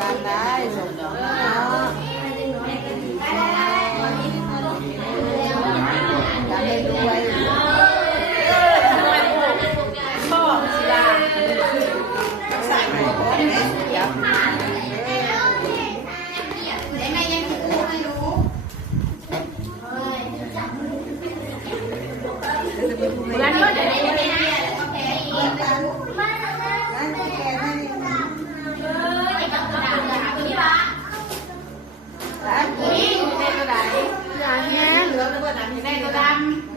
การได้ส่งดอกอยากให้รวยพ่อศิลาใส่หัวพ่อแม่ยับร้านนี้จะได้ยังไงร้านที่แกให้ร้านนี้อยู่ในตัวไหนร้านนี้เหลือตัวไหนในตัวดำ